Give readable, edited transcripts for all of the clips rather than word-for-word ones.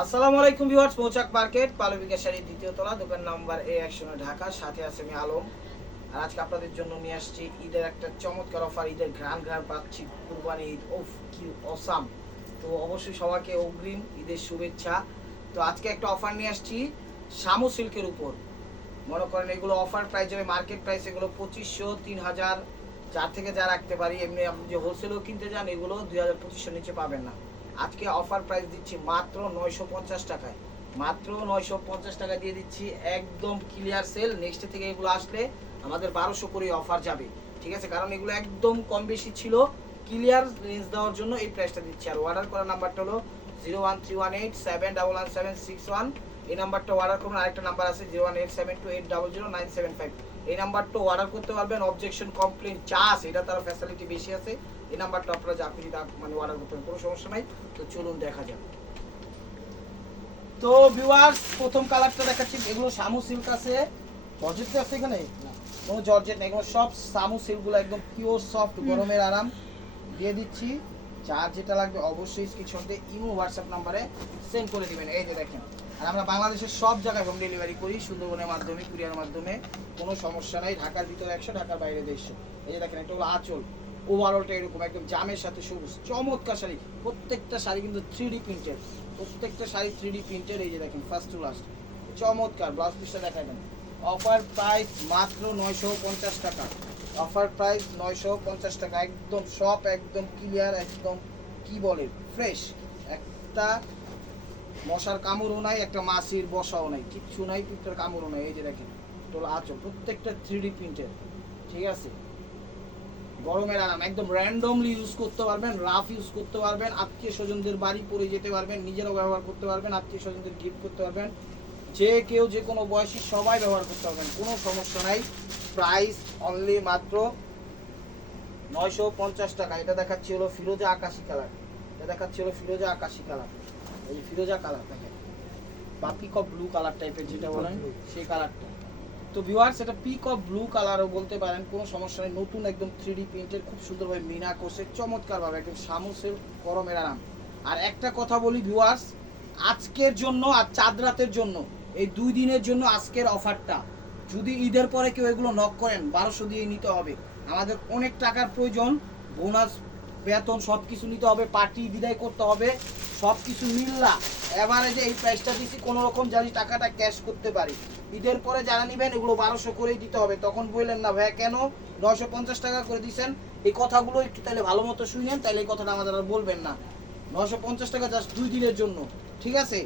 আসসালামু আলাইকুম ভিউয়ার্স, মৌচাক মার্কেট পালবিকা শাড়ির দ্বিতীয় তলা, দোকান নাম্বার A100 ঢাকা। সাথে আছে আমি আলম। আর আজকে আপনাদের জন্য নিয়ে আসছি ঈদের একটা চমৎকার অফার। ঈদের ঘ্রাণ পাচ্ছি, কুরবানি ঈদ। ওফ কি অসাম! তো অবশ্যই সবাইকে অগ্রিম ঈদের শুভেচ্ছা। তো আজকে একটা অফার নিয়ে আসছি শামু সিল্কের উপর। মনে করেন এগুলো অফার প্রাইস যাবে, মার্কেট প্রাইস এগুলো 2500, 3000, যার থেকে যা রাখতে পারি। এমনি আপনি যে হোলসেলও কিনতে যান এগুলো 2000-2500 নিচে পাবেন না। আজকে অফার প্রাইস দিচ্ছি মাত্র 950 টাকায়। মাত্র 950 টাকা দিয়ে দিচ্ছি, একদম ক্লিয়ার সেল। নেক্সট থেকে এগুলো আসলে আমাদের 1200 করে অফার যাবে, ঠিক আছে? কারণ এগুলো একদম কম বেশি ছিল, ক্লিয়ার রেঞ্জ দেওয়ার জন্য এই প্রাইসটা দিচ্ছি। আর অর্ডার করার নাম্বারটা হলো 01318711161। এই নাম্বারটা অর্ডার করুন। আরেকটা নাম্বার আছে 01872800975। এই নাম্বারটা অর্ডার করতে পারবেন। অবজেকশন, কমপ্লেন যা আছে এটা তার ফ্যাসিলিটি বেশি আছে। এই নাম্বারটা আপনারা যা খুশি মানে অর্ডার করতে পারেন, কোনো সমস্যা নাই। তো চলুন দেখা যাক। তো ভিউয়ার্স, প্রথম কালারটা দেখাচ্ছি। এগুলো শামু সিল্ক আছে। জর্জেট আছে এখানে? কোনো জর্জেট নেই, এগুলো সব শামু সিল্কগুলো একদম পিওর সফট, গরমের আরাম। দিয়ে দিচ্ছি। যার যেটা লাগবে অবশ্যই স্ক্রিনশটে ইমো হোয়াটসঅ্যাপ নাম্বারে সেন্ড করে দিবেন। এই যে দেখেন। আর আমরা বাংলাদেশের সব জায়গায় হোম ডেলিভারি করি, সুন্দরবনের মাধ্যমে, কুরিয়ার মাধ্যমে। কোনো সমস্যা নাই। ঢাকার ভিতরে 100, ঢাকার বাইরে 150। এই যে দেখেন, একটা হলো আঁচল, ওভারঅলটা এরকম একদম জামের সাথে সবুজ, চমৎকার শাড়ি। প্রত্যেকটা শাড়ি কিন্তু 3D প্রিন্টেড, প্রত্যেকটা শাড়ি 3D প্রিন্টেড। এই যে দেখেন, ফার্স্ট টু লাস্ট চমৎকার। ব্লাউজ পিসটা দেখাবেন। অফার প্রাইস মাত্র 950 টাকা। অফার প্রাইস 950 টাকা। একদম সব একদম ক্লিয়ার, একদম কি বলে ফ্রেশ। একটা মশার কামড়ও নাই, একটা মাছির বসাও নাই, কিচ্ছু নাই, পিঁপড়ার কামড়ও নাই। এই যে দেখেন, টোল আঁচল, প্রত্যেকটা 3D প্রিন্টেড, ঠিক আছে? গরমের আরাম, একদম র্যান্ডমলি ইউজ করতে পারবেন, রাফ ইউজ করতে পারবেন, আত্মীয় স্বজনদের বাড়ি পরে যেতে পারবেন, নিজেরাও ব্যবহার করতে পারবেন, আত্মীয় স্বজনদের গিফট করতে পারবেন। যে কেউ যে কোনো বয়সী সবাই ব্যবহার করতে পারবেন, কোনো সমস্যা নাই। প্রাইস অনলি মাত্র 950 টাকা। এটা দেখাচ্ছি হলো ফিরোজা আকাশি কালার। এটা দেখাচ্ছি হলো ফিরোজা আকাশি কালার। এই যে ফিরোজা কালার দেখেন, বা পিক অফ ব্লু কালার টাইপের যেটা বলেন, সেই কালারটা। তো ভিউয়ার্স, এটা পিক অফ ব্লু কালারও বলতে পারেন, কোনো সমস্যা নেই। নতুন একদম 3D প্রিন্টের, খুব সুন্দরভাবে মিনা করছে, চমৎকারভাবে একদম শামুসের গরমের আরাম। আর একটা কথা বলি ভিউয়ার্স, আজকের জন্য আর চাঁদ রাতের জন্য, এই 2 দিনের জন্য আজকের অফারটা। যদি ঈদের পরে কেউ এগুলো নক করেন, 1200 দিয়ে নিতে হবে। আমাদের অনেক টাকার প্রয়োজন, বোনাস, বেতন সব কিছু নিতে হবে, পার্টি বিদায় করতে হবে, সব কিছু মিল্লা এভারেজে এই প্রাইসটা দিচ্ছি। কোনো রকম জানি টাকাটা ক্যাশ করতে পারি। ঈদের পরে যারা নেবেন এগুলো 1200 করেই দিতে হবে। তখন বললেন না ভাইয়া কেন 950 টাকা করে দিচ্ছেন, এই কথাগুলো একটু তাহলে ভালো মতো শুনেন, তাহলে এই কথাটা আমাদের আর বলবেন না। 950 টাকা জাস্ট 2 দিনের জন্য, ঠিক আছে?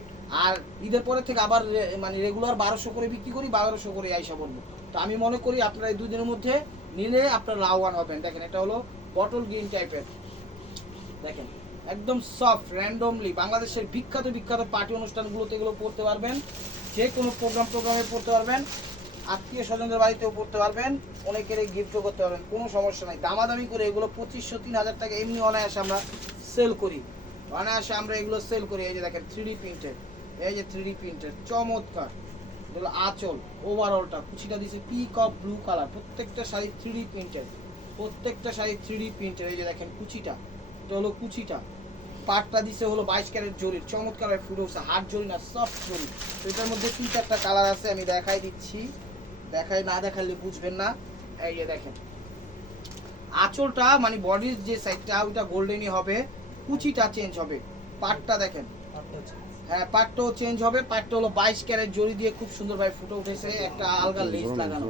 আর ঈদের পরে থেকে আবার মানে রেগুলার 1200 করে বিক্রি করি, 1200 করে আইসা বলবো। তো আমি মনে করি আপনারা এই 2 দিনের মধ্যে নিলে আপনারা লাভবান হবেন। দেখেন, এটা হলো বটল গ্রিন টাইপের, দেখেন একদম সফট, র্যান্ডমলি বাংলাদেশের বিখ্যাত বিখ্যাত পার্টি অনুষ্ঠানগুলোতে এগুলো পড়তে পারবেন, যে কোনো প্রোগ্রামে পড়তে পারবেন, আত্মীয় স্বজনদের বাড়িতেও পড়তে পারবেন, অনেকের গিফটও করতে পারবেন, কোনো সমস্যা নাই। দামাদামি করে এগুলো 2500, 3000 টাকা এমনি অনায়াসে আমরা সেল করি, অনায়াসে আমরা এগুলো সেল করি। এই যে দেখেন 3D প্রিন্টেড, এই যে 3D প্রিন্টেড চমৎকার। এগুলো আঁচল, ওভারঅলটা কুচিটা দিয়েছি পিক অফ ব্লু কালার। প্রত্যেকটা শাড়ি 3D প্রিন্টেড, প্রত্যেকটা শাড়ি 3D প্রিন্টেড। এই যে দেখেন কুচিটা, এটা হলো কুচিটা। পাটটা দিছে হলো 22 ক্যারেট জরির, চমৎকার ফুটে উঠছে, হার্ড জরি না, সফট জরি। তো এটার মধ্যে 3-4টা কালার আছে, আমি দেখাই দিচ্ছি, দেখাই না দেখালে বুঝবেন না। এই যে দেখেন, আঁচলটা মানে বডির যে সাইডটা ওইটা গোল্ডেনই হবে, কুচিটা চেঞ্জ হবে। পাটটা দেখেন, হ্যাঁ পাটটাও চেঞ্জ হবে। পাটটা হলো 22 ক্যারেট জরি দিয়ে খুব সুন্দরভাবে ফুটে উঠেছে, একটা আলগা লেস লাগানো।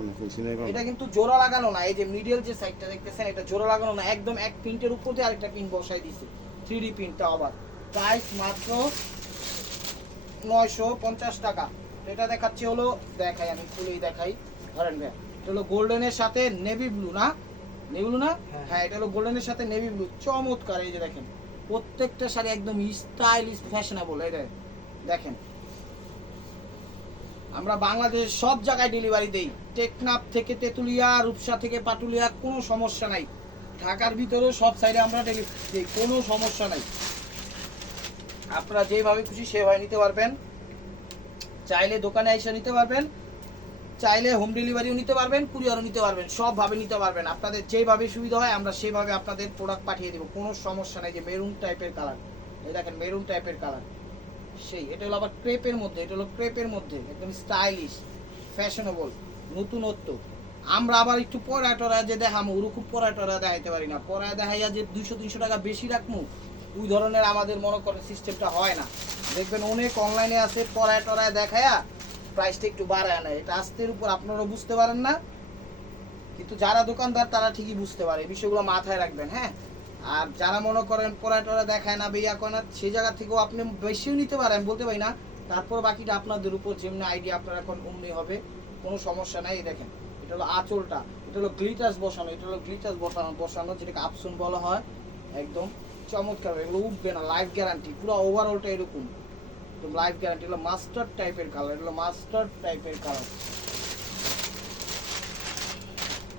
এটা কিন্তু জোড়া লাগানো না, এই যে মিডল যে সাইডটা দেখতেছেন এটা জোড়া লাগানো না, একদম এক প্রিন্টের উপর দিয়ে আরেকটা প্রিন্ট বসাই দিয়েছে, 3D প্রিন্টটা আবার। প্রাইস মাত্র 950 টাকা। এটা দেখাচ্ছি হলো, দেখাই আমি খুলেই দেখাই, ধরেন ভাই, এটা হলো গোল্ডেনের সাথে নেভি ব্লু, না নেভি ব্লু না, হ্যাঁ এটা হলো গোল্ডেনের সাথে নেভি ব্লু, চমৎকার। এই যে দেখেন, প্রত্যেকটা শাড়ি একদম স্টাইলিশ, ফ্যাশনেবল। এই দেখেন, আমরা বাংলাদেশের সব জায়গায় ডেলিভারি দেই, টেকনাফ থেকে তেতুলিয়া, রূপসা থেকে পাটুলিয়া, কোনো সমস্যা নাই। ঢাকার ভিতরেও সব সাইডে আমরা ডেলিভারি দিই, কোনো সমস্যা নাই। আপনারা যেভাবে খুশি সেভাবে নিতে পারবেন। চাইলে দোকানে এসে নিতে পারবেন, চাইলে হোম ডেলিভারিও নিতে পারবেন, কুরিয়ারও নিতে পারবেন, সবভাবে নিতে পারবেন। আপনাদের যেভাবে সুবিধা হয় আমরা সেভাবে আপনাদের প্রোডাক্ট পাঠিয়ে দেবো, কোনো সমস্যা নাই। যে মেরুন টাইপের কালার, এই দেখেন মেরুন টাইপের কালার, সেই এটা হলো আবার ক্রেপের মধ্যে, এটা হলো ক্রেপের মধ্যে একদম স্টাইলিশ ফ্যাশনেবল নতুনত্ব। আমরা আবার একটু পরায় টরায় যে দেখামো ওরকম পরায় টরায় দেখাইতে পারি না, পরায় দেখাইয়া যে 200-300 টাকা বেশি রাখবো ওই ধরনের আমাদের মনে করেন সিস্টেমটা হয় না। দেখবেন অনেক অনলাইনে আছে পরায় টরায় দেখায়া প্রাইসটা একটু বাড়ায় নেয়, এটা আস্তের উপর আপনারাও বুঝতে পারেন না, কিন্তু যারা দোকানদার তারা ঠিকই বুঝতে পারে, এই বিষয়গুলো মাথায় রাখবেন। হ্যাঁ, আর যারা মনে করেন পড়া টরা দেখায় না বেয়া করে না সেই জায়গা থেকেও আপনি বেশিও নিতে পারেন, বলতে পারি না, তারপর বাকিটা আপনাদের উপর যেমনি আইডিয়া আপনার এখন অমনি হবে, কোনো সমস্যা নাই। দেখেন এটা হলো আঁচলটা, এটা হলো গ্লিটার্স বসানো, এটা হলো গ্লিটার্স বসানো যেটাকে আপসন বলা হয়, একদম চমৎকার, এগুলো উঠবে না, লাইফ গ্যারান্টি, পুরো ওভারঅলটা এরকম একদম লাইফ গ্যারান্টি। হলো মাস্টার্ড টাইপের কালার, এটা হলো মাস্টার্ড টাইপের কালার,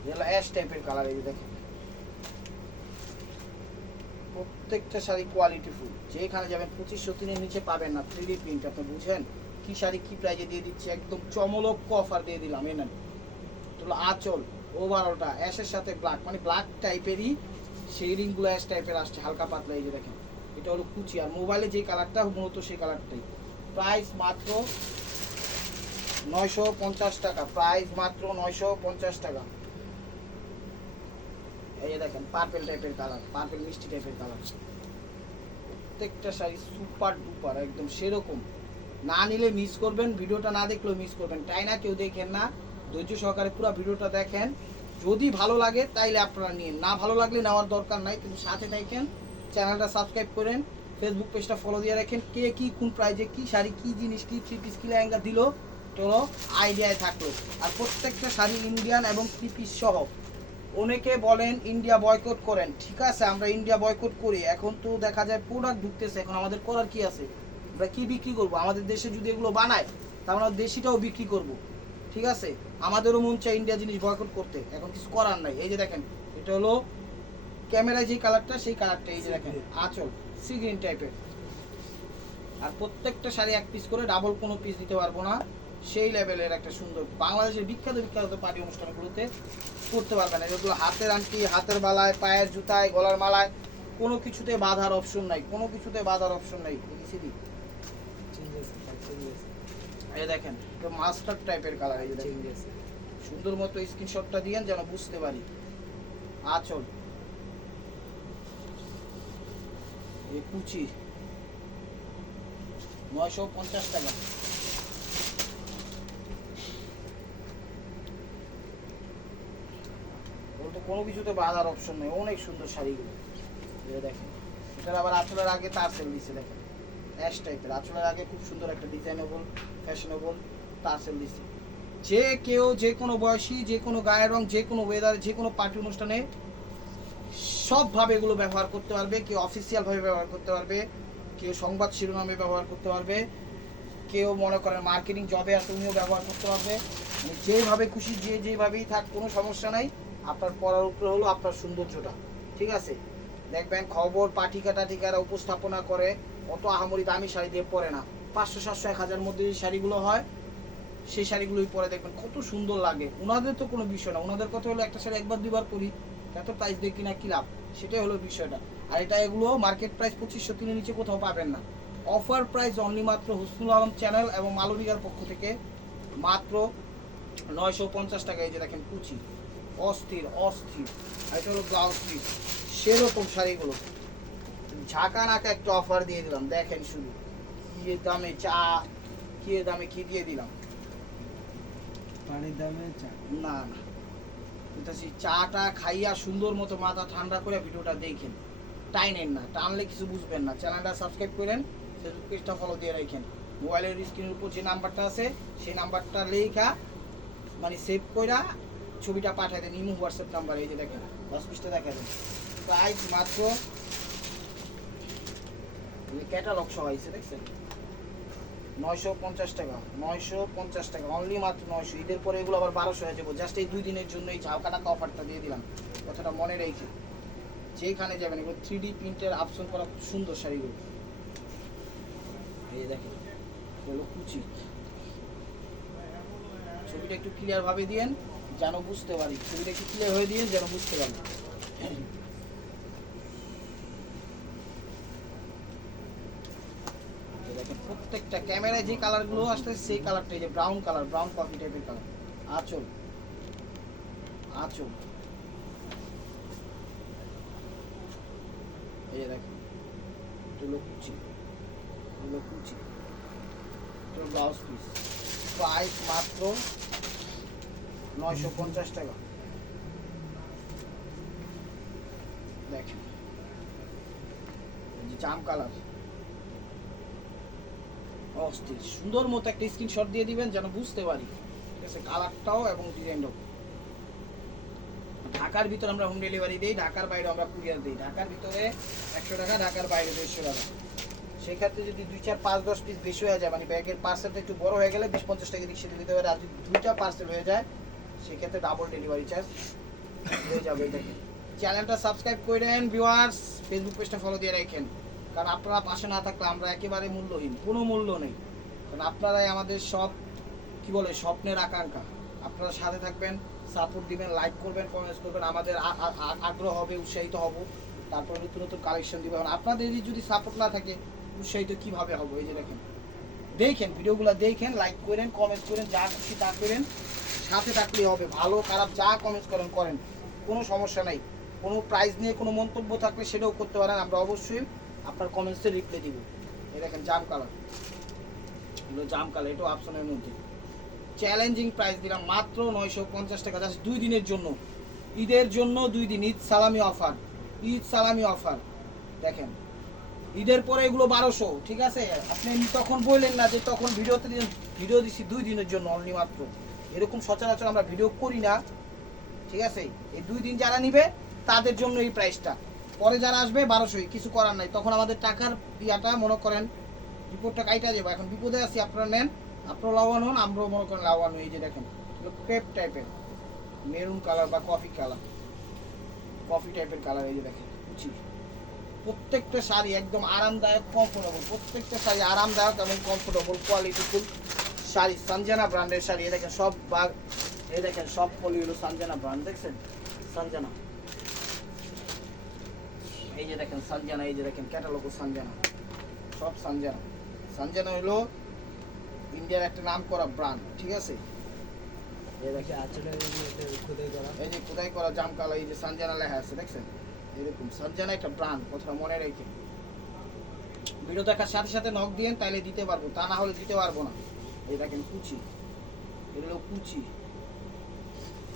এটা অ্যাশ টাইপের কালার। এই দেখেন প্রত্যেকটা শাড়ি কোয়ালিটি ফুল, যেখানে যাবেন 2500 নিচে পাবেন না। 3D প্রিন্ট আপনি বুঝেন কি শাড়ি কি প্রাইজে দিয়ে দিচ্ছে, একদম চমলক অফার দিয়ে দিলাম। এনেন এটা হলো আঁচল, ওভারঅলটা অ্যাশের সাথে ব্ল্যাক, মানে ব্ল্যাক টাইপেরই শেডিংগুলো অ্যাশ টাইপের আসছে হালকা পাতলা। এই যে দেখেন এটা হলো কুচি, আর মোবাইলে যে কালারটা মূলত সেই কালারটাই। প্রাইস মাত্র 950 টাকা, প্রাইস মাত্র 950 টাকা। এই যে দেখেন পার্পল টাইপের কালার, পার্পল মিষ্টি টাইপের কালার, প্রত্যেকটা শাড়ি সুপার ডুপার একদম সেরকম। না নিলে মিস করবেন, ভিডিওটা না দেখলেও মিস করবেন, তাই না? কেউ দেখেন না, ধৈর্য সহকারে পুরো ভিডিওটা দেখেন, যদি ভালো লাগে তাইলে আপনারা নিন, না ভালো লাগলে নেওয়ার দরকার নাই, কিন্তু সাথে থাকেন, চ্যানেলটা সাবস্ক্রাইব করেন, ফেসবুক পেজটা ফলো দিয়ে রাখেন, কে কি কোন প্রাইজে কি শাড়ি কি জিনিস কি 3 পিস কি লেহেঙ্গা দিল তো আইডিয়ায় থাকলো। আর প্রত্যেকটা শাড়ি ইন্ডিয়ান এবং 3 পিস সহ। অনেকে বলেন ইন্ডিয়া বয়কট করেন, ঠিক আছে আমরা ইন্ডিয়া বয়কট করি, এখন তো দেখা যায় প্রোডাক্ট ঢুকতেছে, এখন আমাদের করার কি আছে, আমরা কি বিক্রি করব? আমাদের দেশে যদি এগুলো বানায় তা আমরা দেশিটাও বিক্রি করব, ঠিক আছে? আমাদেরও মন চাই ইন্ডিয়া জিনিস বয়কট করতে, এখন কিছু করার নাই। এই যে দেখেন এটা হলো ক্যামেরায় যে কালারটা সেই কালারটা, এই যে দেখেন আঁচল সি গ্রিন টাইপের, আর প্রত্যেকটা শাড়ি 1 পিস করে, ডাবল কোনো পিস দিতে পারবো না, সেই লেভেলের একটা সুন্দর বাংলাদেশের বিখ্যাত পার্টি অনুষ্ঠানগুলোতে করতে পারবেন। এগুলো হাতের আংটি, হাতের বালায়, পায়ের জুতায়, গলার মালায়, কোনো কিছুতে বাঁধার অপশন নাই, কোনো কিছুতে বাঁধার অপশন নাই। এই দেখেন তো মাস্টার টাইপের কালার, এই দেখেন সুন্দর মতো স্ক্রিনশটটা দিয়েন যেন বুঝতে পারি। আঁচল এই কুচি 950 টাকা। বলতে কোনো কিছুতে বাঁধার অপশন নেই, অনেক সুন্দর শাড়িগুলো। দেখেন এটার আবার আঁচলের আগে টার্সেল দিচ্ছে, দেখেন অ্যাশ টাইপের আঁচলের আগে খুব সুন্দর একটা ডিজাইনেবল ফ্যাশনেবল টার্সেল দিচ্ছে। যে কেউ যে কোনো বয়সী, যে কোনো গায়ের রং, যে কোনো ওয়েদারে, যে কোনো পার্টি অনুষ্ঠানে সবভাবে এগুলো ব্যবহার করতে পারবে। কেউ অফিসিয়ালভাবে ব্যবহার করতে পারবে, কেউ সংবাদ শিরোনামে ব্যবহার করতে পারবে, কেউ মনে করেন মার্কেটিং জবে আছে উনিও ব্যবহার করতে পারবে, মানে যেভাবে খুশি যে যেভাবেই থাক কোনো সমস্যা নাই। আপনার পড়ার উপরে হলো আপনার সৌন্দর্যটা, ঠিক আছে? দেখবেন খবর পাঠিকা টাঠিকারা উপস্থাপনা করে অত আহামরি দামি শাড়ি দিয়ে পরে না, 500-700-1000 মধ্যে যে শাড়িগুলো হয় সেই শাড়িগুলোই পরে দেখবেন কত সুন্দর লাগে। ওনাদের তো কোনো বিষয় না, ওনাদের কথা হলো একটা শাড়ি একবার দুবার পরি, এত প্রাইস দিয়ে কিনা কি লাভ, সেটাই হলো বিষয়টা। আর এটা এগুলো মার্কেট প্রাইস 2500 নিচে কোথাও পাবেন না। অফার প্রাইস অনলি মাত্র হুসনুল আলম চ্যানেল এবং মালবিকার পক্ষ থেকে মাত্র 950 টাকা। এই যে দেখেন কুচি অস্থির অস্থির, আর এটা হলো ব্লাউজ পিস, সেরকম শাড়িগুলো ঝাঁকা নাকা একটা অফার দিয়ে দিলাম। দেখেন শুধু কি দামে চা, কি দামে কি দিয়ে দিলাম, পানির দামে চা না না এটা সেই চাটা খাইয়া সুন্দর মতো মাথা ঠান্ডা করে ভিডিওটা দেখেন, টাইনেন না, টানলে কিছু বুঝবেন না। চ্যানেলটা সাবস্ক্রাইব করেন, ফেসবুক পেজটা ফলো দিয়ে রাখেন, মোবাইলের স্ক্রিনের উপর যে নাম্বারটা আছে সেই নাম্বারটা লেখা মানে সেভ কইরা ছবিটা পাঠিয়ে দেন ইমো হোয়াটসঅ্যাপ নাম্বার। এই যে দেখেন 10 পিসটা দেখা দেন, প্রাইস মাত্র ক্যাটালগ সহ আছে দেখছেন 950 টাকা, 950 টাকা অনলি মাত্র 900। ঈদের পরে এগুলো আবার 1200 হয়ে যাবো, জাস্ট এই 2 দিনের জন্য এই ঝালকা টাকা অফারটা দিয়ে দিলাম, কথাটা মনে রেখে। যেখানে যাবেন এগুলো 3D প্রিন্টের অপশন করা সুন্দর শাড়িগুলো। এই দেখেন হলো কুচি, ছবিটা একটু ক্লিয়ার ভাবে দিয়েন যেন বুঝতে পারি, ছবিটা একটু ক্লিয়ার হয়ে দিয়েন যেন বুঝতে পারি। দেখেন প্রত্যেকটা ক্যামেরায় যে কালারগুলো আসছে সেই কালারটা, এই যে ব্রাউন কালার, ব্রাউন কফি টাইপের কালার। আঁচল, আঁচল, এই যে দেখেন, এটা হলো কুচি, এগুলো কুচি, এটা ব্লাউজ পিস। প্রাইস মাত্র 950 টাকা। দেখেন জাম কালার, অস্থির সুন্দর মতো একটা স্ক্রিনশট দিয়ে দিবেন যেন বুঝতে পারি, ঠিক আছে, কালারটাও এবং ডিজাইনটাও। ঢাকার ভিতরে আমরা হোম ডেলিভারি দিই, ঢাকার বাইরে আমরা কুরিয়ার দিই। ঢাকার ভিতরে 100 টাকা, ঢাকার বাইরে 150 টাকা। সেক্ষেত্রে যদি 2, 4, 5, 10 পিস বেশি হয়ে যায়, মানে ব্যাগের পার্সেলটা একটু বড় হয়ে গেলে 20-50 টাকা রিক্সা দিতে হবে। আর যদি 2টা পার্সেল হয়ে যায় সেক্ষেত্রে ডাবল ডেলিভারি চার্জ হয়ে যাবে। দেখেন চ্যানেলটা সাবস্ক্রাইব করেন ভিউয়ার্স, ফেসবুক পেজটা ফলো দিয়ে রাখেন, কারণ আপনারা পাশে না থাকলে আমরা একেবারে মূল্যহীন, কোনো মূল্য নেই। কারণ আপনারাই আমাদের সব কি বলে স্বপ্নের আকাঙ্ক্ষা। আপনারা সাথে থাকবেন, সাপোর্ট দিবেন, লাইক করবেন, কমেন্টস করবেন, আমাদের আগ্রহ হবে, উৎসাহিত হব, তারপর নতুন নতুন কালেকশন দিবেন। আপনাদের যদি সাপোর্ট না থাকে উৎসাহিত কিভাবে হবো? এই যে দেখেন, দেখেন ভিডিওগুলো দেখেন, লাইক করেন, কমেন্টস করেন, যা খুশি তা করেন, সাথে থাকলেই হবে। ভালো খারাপ যা কমেন্টস করেন করেন, কোনো সমস্যা নাই। কোনো প্রাইজ নিয়ে কোনো মন্তব্য থাকলে সেটাও করতে পারেন, আমরা অবশ্যই আপনার কমেন্টসে রিপ্লাই দিব। এই দেখেন জাম কালার, এগুলো জাম কালার, এটাও অপশনের মধ্যে। চ্যালেঞ্জিং প্রাইস দিলাম মাত্র 950 টাকা, জাস্ট 2 দিনের জন্য, ঈদের জন্য 2 দিন, ঈদ সালামি অফার, ঈদ সালামি অফার। দেখেন ঈদের পরে এগুলো 1200, ঠিক আছে? আপনি তখন বললেন না যে তখন ভিডিও দিচ্ছি 2 দিনের জন্য অনলি মাত্র। এরকম সচরাচর আমরা ভিডিও করি না, ঠিক আছে? এই 2 দিন যারা নিবে তাদের জন্য এই প্রাইসটা, পরে যারা আসবে 1200, কিছু করার নাই। তখন আমাদের টাকার ইয়াটা মনে করেন রিপোর্টটা কাইটা যাবে। এখন বিপদে আছি, আপনারা নেন, আপনারা লাভবান হন, আমরাও মনে করেন লাভবান হই। এই যে দেখেন ক্রেপ টাইপের মেরুন কালার বা কফি কালার, কফি টাইপের কালার। এই যে দেখেন কুচি, প্রত্যেকটা শাড়ি একদম আরামদায়ক, কমফোর্টেবল, প্রত্যেকটা শাড়ি আরামদায়ক এবং কমফোর্টেবল, কোয়ালিটিফুল শাড়ি। সানজানা ব্র্যান্ডের শাড়ি। এই দেখেন সব বাগ, এই দেখেন সব পলি হলো সানজানা ব্র্যান্ড, দেখছেন সানজানা। এই যে দেখেন সানজানা, এই যে দেখেন ক্যাটালগও সানজানা, সব সানজানা। সানজানা হলো ইন্ডিয়ার একটা নাম করা ব্র্যান্ড, ঠিক আছে? এই দেখেন আঁচলে খোদাই করা, এই যে খোদাই করা জাম কালার, এই যে সানজানা লেখা আছে, দেখছেন? এরকম সানজানা একটা ব্র্যান্ড, কথাটা মনে রেখে ভিডিও দেখার সাথে সাথে নক দিয়েন, তাইলে দিতে পারবো, তা না হলে দিতে পারবো না। এই দেখেন কুচি, এগুলো কুচি।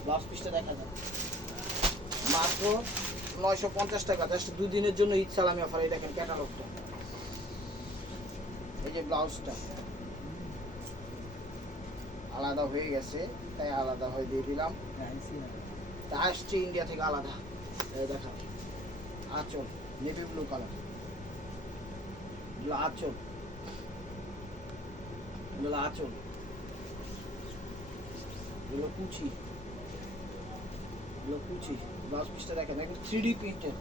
ব্লাউজ পিসটা দেখা যায় মাত্র 950 টাকা, জাস্ট 2 দিনের জন্য ঈদ সালামি অফার। এই দেখেন ক্যাটালগটা, এই যে ব্লাউজটা আলাদা হয়ে গেছে, তাই আলাদা হয়ে দিয়ে দিলাম। তা আসছে ইন্ডিয়া থেকে আলাদা। এই দেখা আঁচল, নেভি ব্লু কালার, আঁচল, এগুলো আঁচল, এগুলো কুচি, এগুলো কুচি। ব্লাউজ পিসটা দেখেন একদম 3D প্রিন্টেড,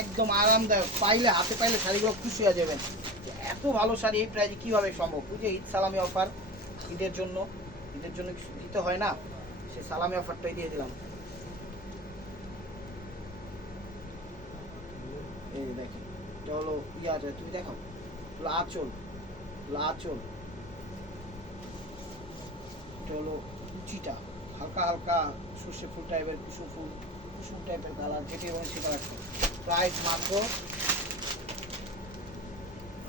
একদম আরামদায়ক। পাইলে হাতে পাইলে শাড়িগুলো খুশি হয়ে যাবেন, এত ভালো শাড়ি এই প্রাইজে কীভাবে সম্ভব? ওই যে ঈদ সালামি অফার, ঈদের জন্য কিছু দিতে হয় না, সে সালামি অফারটাই দিয়ে দিলাম। এই দেখেন এটা হলো ইয়াটা, তুমি দেখাও, হলো আঁচল, হলো আঁচল, এটা হলো কুচিটা, হালকা হালকা সর্ষে ফুল টাইপের, কুসুম টাইপের কালার, যেটি এবং সে কালারটা। প্রাইস মাত্র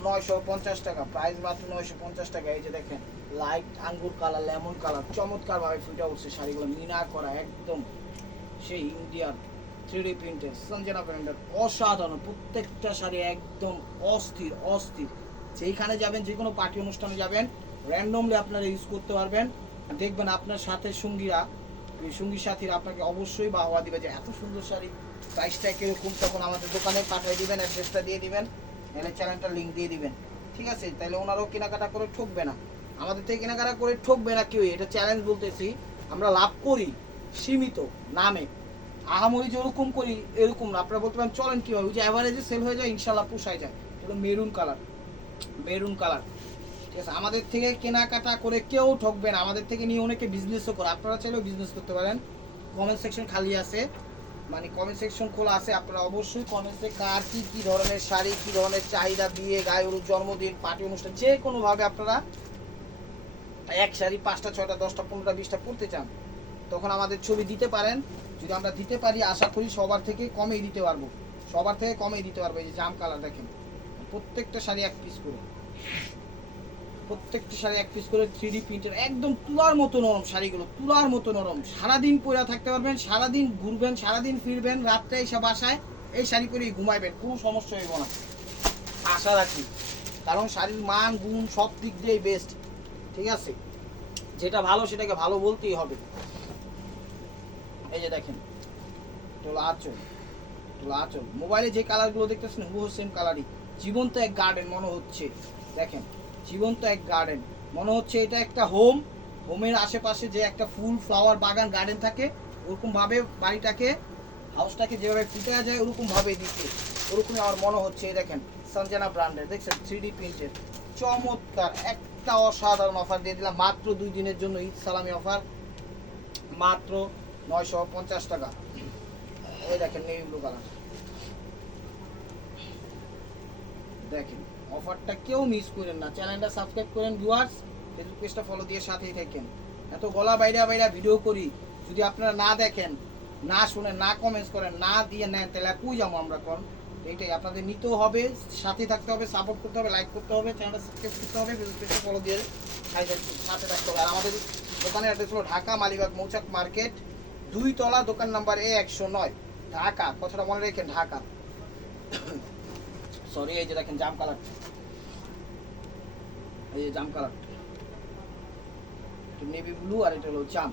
950 টাকা, প্রাইস মাত্র 950 টাকা। এই যে দেখেন লাইট আঙ্গুর কালার, লেমন কালার, চমৎকার ভাবে ফুটে উঠছে শাড়িগুলো, মিনা করা একদম সেই ইন্ডিয়ার 3D প্রিন্টের সঞ্জনা ব্র্যান্ডের, অসাধারণ প্রত্যেকটা শাড়ি, একদম অস্থির অস্থির। যেইখানে যাবেন, যে কোনো পার্টি অনুষ্ঠানে যাবেন, র্যান্ডমলি আপনারা ইউজ করতে পারবেন। দেখবেন আপনার সাথে সঙ্গীরা, এই সঙ্গী সাথীরা আপনাকে অবশ্যই বাহবা দিবে যে এত সুন্দর শাড়ি, প্রাইসটা কীরকম। তখন আমাদের দোকানে পাঠিয়ে দিবেন, অ্যাড্রেসটা দিয়ে দিবেন, এখানে চ্যানেলটা লিঙ্ক দিয়ে দিবেন, ঠিক আছে? তাহলে ওনারাও কেনাকাটা করে ঠকবে না, আমাদের থেকে কেনাকাটা করে ঠকবে না কেউ। এটা চ্যালেঞ্জ বলতেছি, আমরা লাভ করি সীমিত নামে, আহামরি যেরকম করি এরকম না। আপনারা বলতে পারেন চলেন কীভাবে, ওই যে অ্যাভারেজে সেল হয়ে যায়, ইনশাল্লাহ পোষায় যায়। এটা মেরুন কালার, মেরুন কালার, ঠিক আছে? আমাদের থেকে কেনাকাটা করে কেউ ঠকবে না, আমাদের থেকে নিয়ে অনেকে বিজনেসও করে। আপনারা চাইলেও বিজনেস করতে পারেন, কমেন্ট সেকশন খালি আছে, মানে কমেন্ট সেকশন খোলা আছে, আপনারা অবশ্যই কমেন্টে কার কি কি ধরনের শাড়ি, কি ধরনের চাহিদা, বিয়ে, গায়ে হলুদ, জন্মদিন, পার্টি অনুষ্ঠান, যে কোনোভাবে আপনারা এক শাড়ি 5টা 6টা 10টা 15টা 20টা পরতে চান, তখন আমাদের ছবি দিতে পারেন। যদি আমরা দিতে পারি, আশা করি সবার থেকে কমেই দিতে পারবো, সবার থেকে কমেই দিতে পারবো। এই যে জাম কালার দেখেন, প্রত্যেকটা শাড়ি এক পিস করে, প্রত্যেকটা শাড়ি এক পিস করে 3D প্রিন্টের, একদম তুলার মতো নরম শাড়িগুলো, তুলার মতো নরম। সারাদিন পরে থাকতে পারবেন, সারাদিন ঘুরবেন, সারাদিন ফিরবেন, রাত্রে এসে বাসায় এই শাড়ি পরেই ঘুমাইবেন, কোনো সমস্যা হইব না আশা রাখি। কারণ শাড়ির মান গুণ সব দিক দিয়েই বেস্ট, ঠিক আছে? যেটা ভালো সেটাকে ভালো বলতেই হবে। এই যে দেখেন, এটা হলো আঁচল, এটা হলো আঁচল। মোবাইলে যে কালারগুলো দেখতেছেন হুবহু সেম কালারই, জীবন্ত এক গার্ডেন মনে হচ্ছে। দেখেন, জীবন্ত এক গার্ডেন মনে হচ্ছে। এটা একটা হোম, হোমের আশেপাশে যে একটা ফুল ফ্লাওয়ার বাগান গার্ডেন থাকে, ওরকম ভাবে বাড়িটাকে, হাউসটাকে যেভাবে ফুটে যায় ওরকম ভাবে দিচ্ছে, ওরকমই আমার মনে হচ্ছে। এই দেখেন, সঞ্জনা ব্র্যান্ডের, দেখছেন 3D প্রিন্টের, চমৎকার একটা অসাধারণ অফার দিয়ে দিলাম মাত্র 2 দিনের জন্য, ঈদ সালামি অফার, মাত্র 950 টাকা। এই দেখেন নেভি ব্লু কালার, দেখেন অফারটা কেউ মিস করেন না। চ্যানেলটা সাবস্ক্রাইব করেন ভিউয়ার্স, ফেসবুক পেজটা ফলো দিয়ে সাথেই থাকেন। এত গলা বাইরা বাইরা ভিডিও করি, যদি আপনারা না দেখেন, না শুনেন, না কমেন্টস করেন, না দিয়ে নেন, তাহলে কই যাবো আমরা? কোন এইটাই আপনাদের নিতেও হবে, সাথে থাকতে হবে, সাপোর্ট করতে হবে, লাইক করতে হবে, চ্যানেলটা সাবস্ক্রাইব করতে হবে, ফেসবুক পেজটা ফলো দিয়ে সাথে থাকতে হবে। আর আমাদের দোকানের অ্যাড্রেস হলো ঢাকা মালিবাগ মৌচাক মার্কেট, 2 তলা, দোকান নাম্বার A109, ঢাকা। কথাটা মনে রেখেন, ঢাকা। সরি, এই যে দেখেন জাম কালার, এই যে জাম কালার, নেভি ব্লু, আর এটা হলো জাম।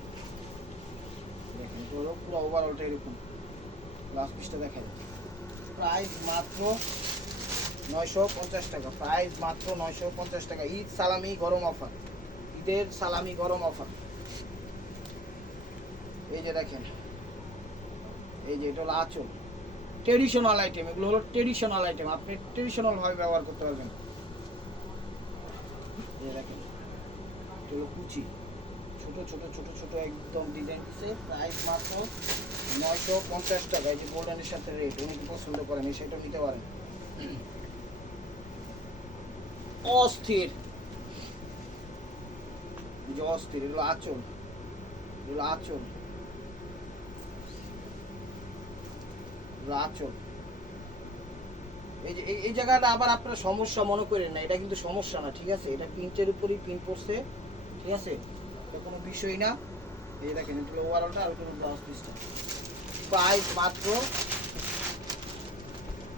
দেখেন এটা হলো পুরো ওভারঅলটা এরকম। লাস্ট পিসটা দেখেন, প্রাইস মাত্র 950 টাকা, প্রাইস মাত্র 950 টাকা। ঈদ সালামি গরম অফার, ঈদের সালামি গরম অফার। এই যে দেখেন, এই যে এটা হলো আঁচল, ট্রেডিশনাল আইটেম, এগুলো হলো ট্রেডিশনাল আইটেম, আপনি ট্রেডিশনাল ভাবে ব্যবহার করতে পারবেন। এই দেখেন, এটা হলো কুচি, ছোট ছোট ছোট ছোট একদম ডিজাইন দিচ্ছে, প্রাইস মাত্র 950 টাকা। এই যে গোল্ডেনের সাথে রেড, উনি পছন্দ করেন সেটা নিতে পারেন। অস্থির, এই যে অস্থির, এগুলো আঁচল, এগুলো আঁচল, আঁচল। এই যে এই জায়গাটা আবার আপনারা সমস্যা মনে করেন না, এটা কিন্তু সমস্যা না, ঠিক আছে? এটা প্রিন্টের উপরই প্রিন্ট পড়ছে, ঠিক আছে? এটা কোনো বিষয় না। এই দেখেন, এটা ওভারঅলটা, আর এটা ব্লাউজ পিসটা, প্রাইস মাত্র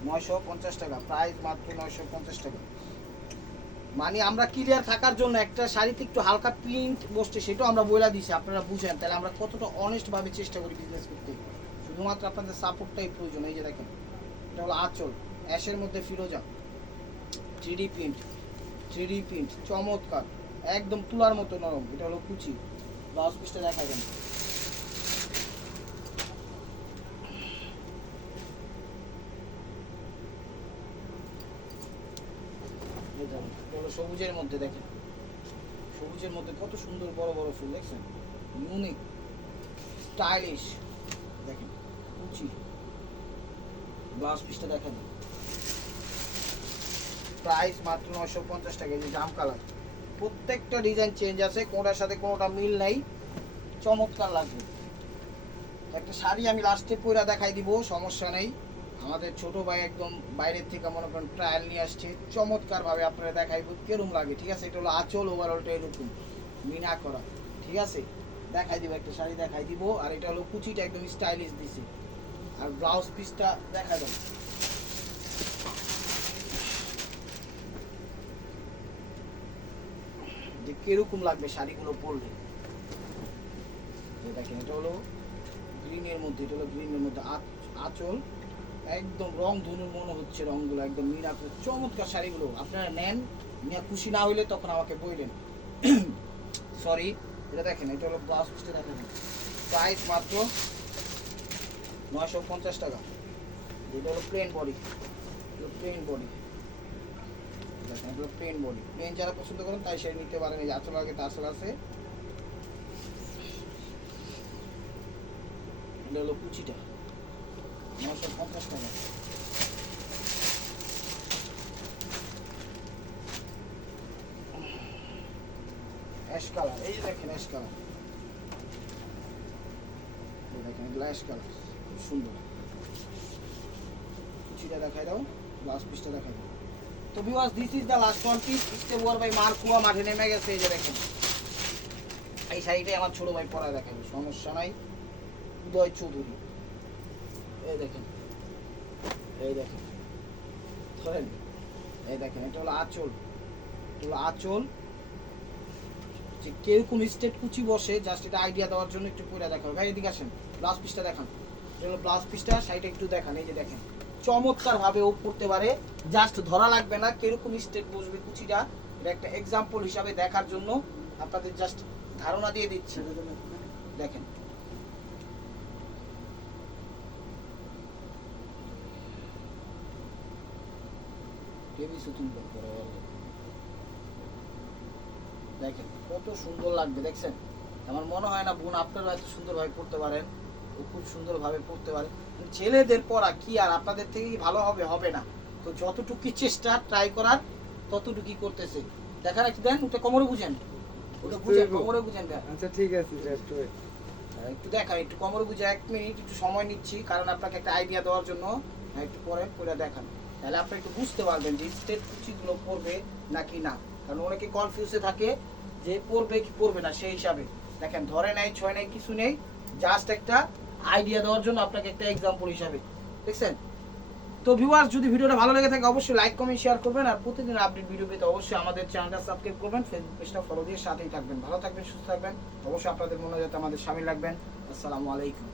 950 টাকা, প্রাইস মাত্র 950 টাকা। মানে আমরা ক্লিয়ার থাকার জন্য একটা শাড়িতে একটু হালকা প্রিন্ট বসছে, সেটাও আমরা বইলা দিছি, আপনারা বুঝেন তাহলে আমরা কতটা অনেস্ট ভাবে চেষ্টা করি বিজনেস করতে। শুধুমাত্র আপনাদের সাপোর্টটাই প্রয়োজন। এই যে দেখেন, এটা হলো আঁচল, অ্যাশের মধ্যে ফিরোজা, 3D প্রিন্ট, 3D প্রিন্ট, চমৎকার, একদম তুলার মতো নরম। এটা হলো কুচি, ব্লাউজ পিসটা দেখা যান, সবুজের মধ্যে দেখেন, সবুজের মধ্যে কত সুন্দর বড় বড় ফুল, দেখছেন? ইউনিক, স্টাইলিশ, দেখেন কুচি, ব্লাউজ পিসটা দেখা যান, প্রাইস মাত্র 950 টাকা। এই যে জাম কালার, প্রত্যেকটা ডিজাইন চেঞ্জ আছে, কোনটার সাথে কোনটা মিল নাই, চমৎকার লাগবে। একটা শাড়ি আমি লাস্টে পরে দেখাই দিব, সমস্যা নেই। আমাদের ছোট ভাই একদম বাইরের থেকে মনে করেন ট্রায়াল নিয়ে আসছে, চমৎকার ভাবে আপনারা দেখাইব কেরম লাগে, ঠিক আছে? এটা হলো আঁচল, ওভারঅলটা এরকম মিনা করা, ঠিক আছে? দেখাই দিব, একটা শাড়ি দেখাই দিব। আর এটা হলো কুচিটা একদম স্টাইলিশ দিছে, আর ব্লাউজ পিসটা দেখা যাবে, যে কিরকম লাগবে শাড়িগুলো পরলে। দেখেন, এটা হলো গ্রিনের মধ্যে, এটা হলো গ্রিনের মধ্যে আঁচল, একদম রং ধনুর মনে হচ্ছে, রংগুলো একদম মিনা করে, চমৎকার শাড়িগুলো। আপনারা নেন, নিয়ে খুশি না হইলে তখন আমাকে বললেন। সরি, এটা দেখেন, এটা হলো ব্লাউজ পিসটা দেখেন, প্রাইস মাত্র 950 টাকা। এটা হলো প্লেন বডি, প্লেন বডি, দেখেন এটা হলো প্লেন বডি। প্লেন যারা পছন্দ করেন তাই সেটা নিতে পারেন। এই যে আঁচল আগে তাঁচল আছে, এটা হলো কুচিটা, 950 টাকা। অ্যাশ কালার, এই যে দেখেন অ্যাশ কালার, এই দেখেন এগুলো অ্যাশ কালার, খুব সুন্দর। কুচিটা দেখাই দাও, ব্লাউজ পিসটা দেখাই দাও। তো viewers, this is the last one piece. Step ওয়ার বাই মার্কুয়া মাঠে নেমে গেছে। এই যে দেখেন, এই শাড়িটাই আমার ছোট ভাই পরা দেখাবে, সমস্যা নাই। উদয় চৌধুরী, এই দেখেন, এই দেখেন, ধরেন, এই দেখেন, এটা হলো আঁচল, এটা হলো আঁচল। যে কিরকম স্টেট কুচি বসে, জাস্ট এটা আইডিয়া দেওয়ার জন্য একটু পরে দেখাবো। ভাই এদিকে আসেন, ব্লাউজ পিসটা দেখান। এটা হলো ব্লাউজ পিসটা, শাড়িটা একটু দেখান। এই যে দেখেন, চমৎকার ভাবে ও পড়তে পারে, জাস্ট ধরা লাগবে না কিরকম স্টেট বসবে কুচিটা। এটা একটা এক্সাম্পল হিসাবে দেখার জন্য আপনাদের জাস্ট ধারণা দিয়ে দিচ্ছি। দেখেন, দেখেন কত সুন্দর লাগবে, দেখছেন? আমার মনে হয় না বোন আপনারা এত সুন্দরভাবে পড়তে পারেন, ও খুব সুন্দরভাবে পড়তে পারে। ছেলেদের পড়া কি আর আপনাদের থেকেই ভালো হবে, হবে না। তো যতটুকু চেষ্টা ট্রাই করার ততটুকুই করতেছে। দেখা রাখি দেন, ওটা কোমরে বুঝেন, ওটা বুঝেন, কোমরে বুঝেন। আচ্ছা ঠিক আছে, একটু দেখান, একটু কোমরে বুঝে 1 মিনিট একটু সময় নিচ্ছি, কারণ আপনাকে একটা আইডিয়া দেওয়ার জন্য। একটু পরে পরে দেখান, তাহলে আপনি একটু বুঝতে পারবেন যে স্টেট কুচিগুলো পড়বে নাকি না। কারণ অনেকে কনফিউজে থাকে যে পড়বে কি পড়বে না, সেই হিসাবে দেখেন ধরে নাই, ছয় নাই, কিছু নেই, জাস্ট একটা আইডিয়া দেওয়ার জন্য আপনাকে একটা এক্সাম্পল হিসাবে, দেখছেন? তো ভিউয়ার্স, যদি ভিডিওটা ভালো লেগে থাকে অবশ্যই লাইক কমেন্ট শেয়ার করবেন, আর প্রতিদিন আপডেট ভিডিও পেতে অবশ্যই আমাদের চ্যানেলটা সাবস্ক্রাইব করবেন, ফেসবুক পেজটা ফলো দিয়ে সাথেই থাকবেন। ভালো থাকবেন, সুস্থ থাকবেন, অবশ্যই আপনাদের মনে যাতে আমাদের সামিল রাখবেন। আসসালামু আলাইকুম।